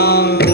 Ram.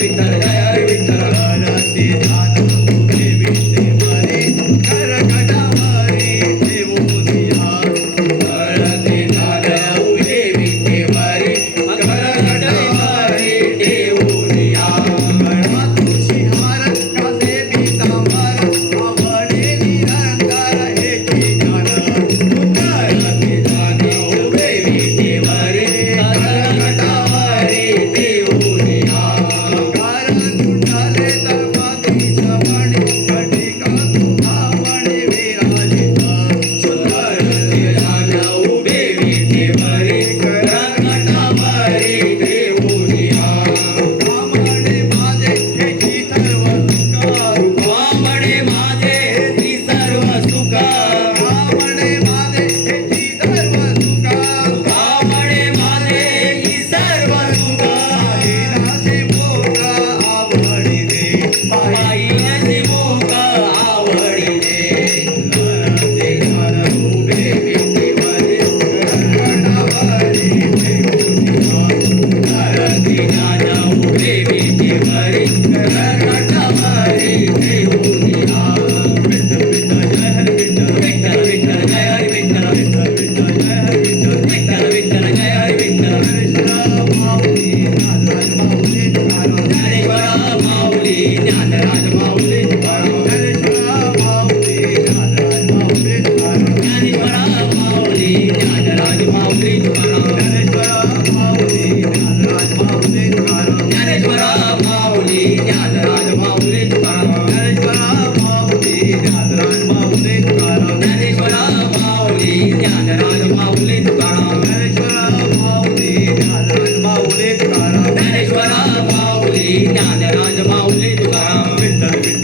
gritar. Thank you. Shri Dnyanraj Mauli Tukaram Vitthal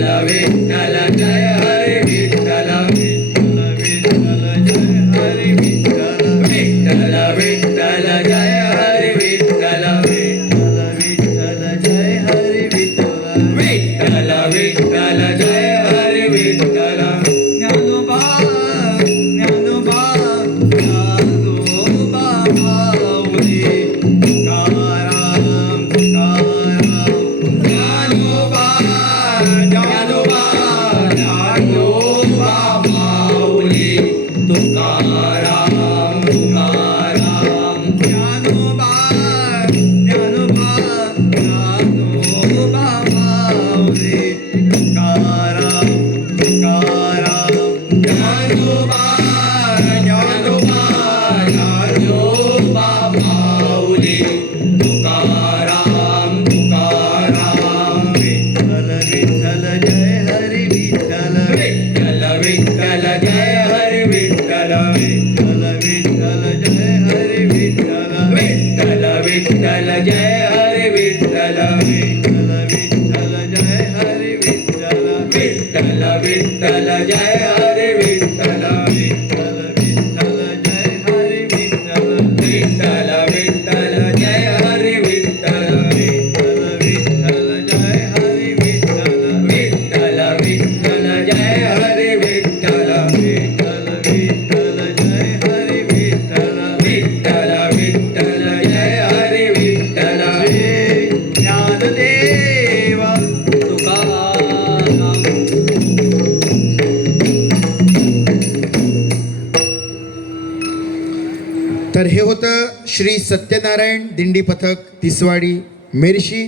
la venta, la cara. Narayan दिंडी पथक तिसवाडी मेरशी